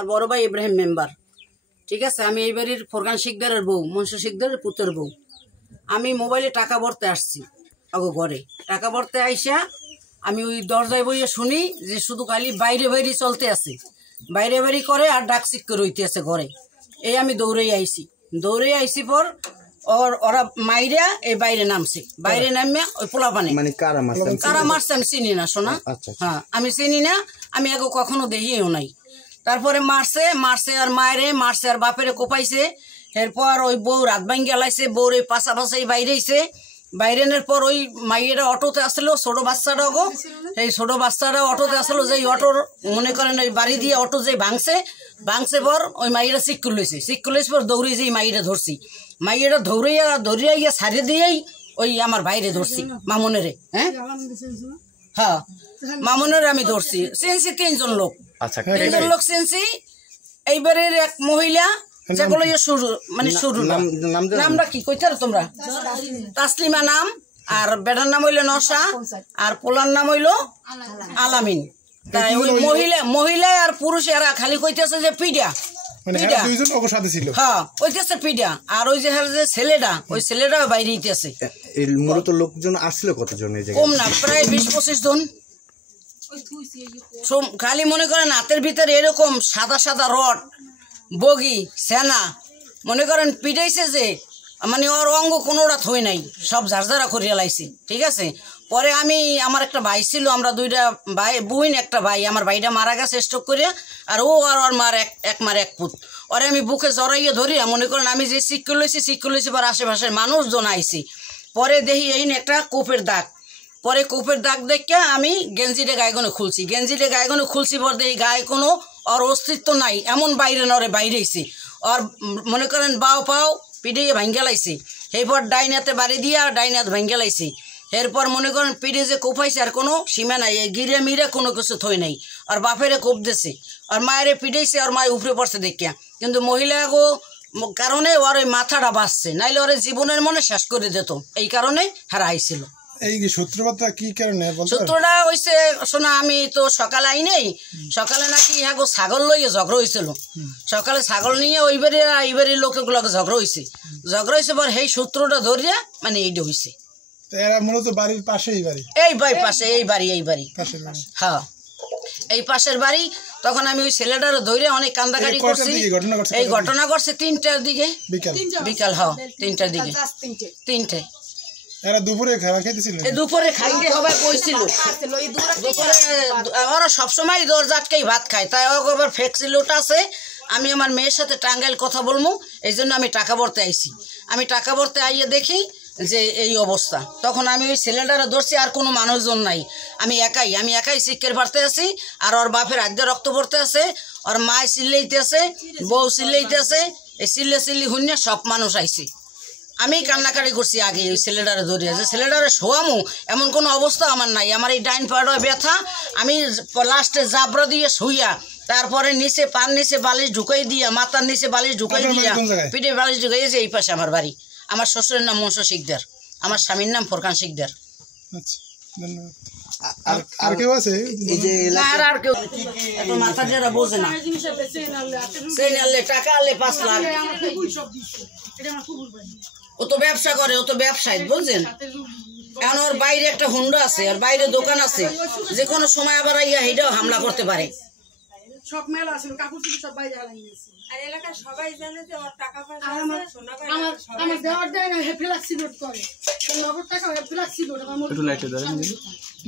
আমার বড় ভাই ইব্রাহিম মেম্বার, ঠিক আছে। আমি এই বাড়ির ফোরকান শিকদারের বউ, মনসু শিকদারের পুত্রের বউ। আমি মোবাইলে টাকা ভরতে আসছি আগো ঘরে। টাকা ভরতে আইসা আমি ওই দরজায় বইয়ে শুনি যে শুধু খালি বাইরে বাইরে চলতে আছে, বাইরে বাইরে করে আর ডাক চিক করে হইতে আছে ঘরে। এই আমি দৌড়েই আইসি পর ওরা মাইরা এই বাইরে নামছে। বাইরে নামিয়া ওই পোলা পানে মানে কারা মারছে আমি চিনি না শোনা। হ্যাঁ আমি চিনি না, আমি আগে কখনো দেখিও নাই। তারপরে মারছে আর মায়েরে মারছে আর বাপেরে কোপাইছে। এরপর ওই বউ রাত ভাঙ্গি লাইছে, বউর এই পাশাপাশি বাইরেছে। বাইরেনের পর ওই মাইয়েরা অটোতে আসলো, ছোট বাচ্চাটা গো, এই ছোট বাচ্চাটা অটোতে আসলো। যে অটোর মনে করেন ওই বাড়ি দিয়ে অটো যে ভাঙছে পর ওই মাইয়েরা চিক করলেছে পর দৌড়ে যে মাইয়েরা ধরছি। মাইয়েরা ধরিয়া সারিয়ে দিয়েই ওই আমার বাইরে ধরছি মামুনেরে। হ্যাঁ মামুনের আমি ধরছি, চিনছি তিনজন লোক চিনছি। এইবারের এক মহিলা যেগুলো নামটা কি কইতে তোমরা, তাসলিমা নাম, আর বেটার নাম হইলো নশা, আর পোলার নাম হইলো আলামিন। তাই ওই মহিলা আর পুরুষ এরা খালি কইতেছে যে পিডা পিডা। আর ওই যে ছেলেটা, ওই ছেলেটা বাইরে হইতেছে। মূলত লোকজন আসছিল কতজন? কম না, প্রায় 20-25 জন। খালি মনে করেন হাতের ভিতরে এরকম সাদা সাদা রড, বগি, সেনা মনে করেন পিটাইছে যে মানে ওর অঙ্গ কোনোটা থই নাই, সব ঝাড়ঝাড়া করিয়া লাইছি, ঠিক আছে। পরে আমার একটা ভাই ছিল, আমরা দুইটা ভাই বোন, একটা ভাই, আমার ভাইটা মারা গেছে স্ট্রোক করিয়া। আর ও আর ওর মার এক পুত। ওরে আমি বুকে জড়াইয়া ধরিয়া মনে করেন আমি যে চিক লইছি পর আশেপাশের মানুষজন আইছি। পরে দেখি এই একটা কোপের দাগ। পরে কোপের দাগ দেখে আমি গেঞ্জিটা গায়েগনে খুলছি পর দেখি গায়ে কোনো ওর অস্তিত্ব নাই, এমন বাইরে নরে বাইরেছি। ওর মনে করেন বাও পাও পিঠে ভাঙ্গে লাইছি। এরপর ডাইনাতে বাড়ি দিয়া ডাইনাত ভাঙ্গে লাইছি। এরপর মনে করেন পিঠে যে কোপাইছে আর কোনো সীমা নাই, গিরে মিরে কোনো কিছু থই নাই। আর বাপেরে কোপ দিছে, আর মায়েরে পিটাইছে, আর মায়ের উপরে পড়ছে দেখিয়া। কিন্তু মহিলাগো কারণে ওর ওই মাথাটা বাঁচছে, নাইলে ওর জীবনের মনে শেষ করে দিত। এই কারণে হারা আইছিল। এই সূত্রপাতটা কি কারণে? সূত্রটা হইছে শোনা, আমি তো সকালে আই নেই, সকালে নাকি ইহাগো ছাগল লইয়ে ঝগড়া হয়েছিল। সকালে ছাগল নিয়ে এইবারের লোকগুলোকে ঝগড়া হয়েছে পর সেই সূত্রটা ধরিয়া মানে এইটা হয়েছে। মূলত বাড়ির পাশে এই বাড়ি, এই বাড়ি হ্যাঁ এই পাশের বাড়ি। তখন আমি ওই ছেলেটার ধরে অনেক কান্দাকাটি করছি। এই ঘটনা করছে 3টার দিকে বিকাল, হ্যাঁ 3টার দিকে, 3টে। এরা দুপুরে খাবার খাইতেছিল, দুপুরে খাইতে হবে কইছিল। দুপুরে ওরা সবসময় দরজা আটকেই ভাত খায়, তাই আবার ফ্যাক্সিলোটা আছে। আমি আমার মেয়ের সাথে টাঙ্গাইল কথা বলবো, এই জন্য আমি টাকা ভরতে আইছি। আমি টাকা ভরতে আইয়ে দেখি যে এই অবস্থা। তখন আমি ওই ছেলেটারে ধরছি, আর কোনো মানুষজন নাই, আমি একাই শিক্ষের পারতে আছি। আর ওর বাপের আদ্য রক্ত পড়তে আছে, ওর মায় চিল্লাইতে আছে, বউ চিল্লাইতে আছে। এই চিল্লি হুন্যা সব মানুষ আইছি। আমি কান্নাকাটি করছি আগে ওই ছেলেটারে ধরিয়া, যে ছেলেটারে শোয়ামু এমন কোনো অবস্থা আমার নাই। আমার এই ডাইন পাড়ে ব্যথা, আমি লাস্টে জাবরা দিয়ে শুইয়া, তারপরে নিচে পান নিচে বালিশ ঢুকাই দিয়া, মাথার নিচে বালিশ ঢুকাই দিয়া, পিঠে বালিশ ঢুকাইছে। এই পাশে আমার বাড়ি। আমার শ্বশুরের নাম মনসু শিকদার, আমার স্বামীর নাম ফোরকান শিকদার। আর কেউ আছে? আর কেউ মাথা যারা বোঝে না, সেই আনলে টাকা আনলে 5 লাখ। ও তো ব্যবসা করে, ও তো ব্যবসায়ী বুঝছেন। এখন ওর বাইরে একটা হুন্ডা আছে, আর বাইরে দোকান আছে, যে কোনো সময় আবার আইয়া হেটাও হামলা করতে পারে। সব মেলা আছে, কাকুর থেকে সব বাইরে হারাইছে। আর এলাকার সবাই জানে যে ওর টাকা পয়সা আছে, সোনা গয়না আমার দেওয়ার দেয় না, হেফ্লাক্সি লোড করে। তো নগদ টাকা হেফ্লাক্সি লোড। আমার একটু লাইটে ধরেন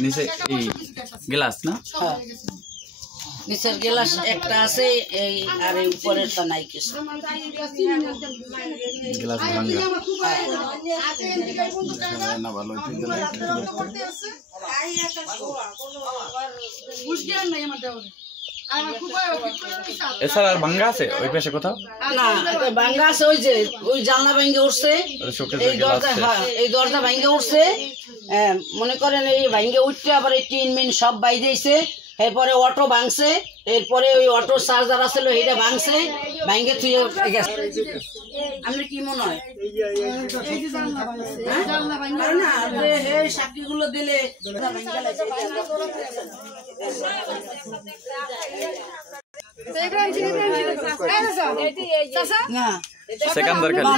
নিচে এই গ্লাস না, নিচের গ্লাস একটা আছে, এই আর এই উপরেরটা নাই কিছু। গ্লাস ভাঙা না, ভালো এছাড়া আর ভাঙ্গা আছে ওই পাশে কোথাও না? ভাঙ্গা আছে ওই যে ওই জানলা ভেঙে উঠছে, এই দরজা, হ্যাঁ এই দরজা ভেঙে উঠছে। মনে করেন এই ভেঙে উঠতে আবার এই টিন মিন সব বাইরেছে। এরপরে অটো ভাঙছে, এরপরে ওই অটো চার্জার আসলে এটা ভাঙছে, ভাঙে থুয়ে গেছে। আপনার কি মনে হয়? সাক্ষীগুলো দিলে চাচা না সেকেন্দার খালি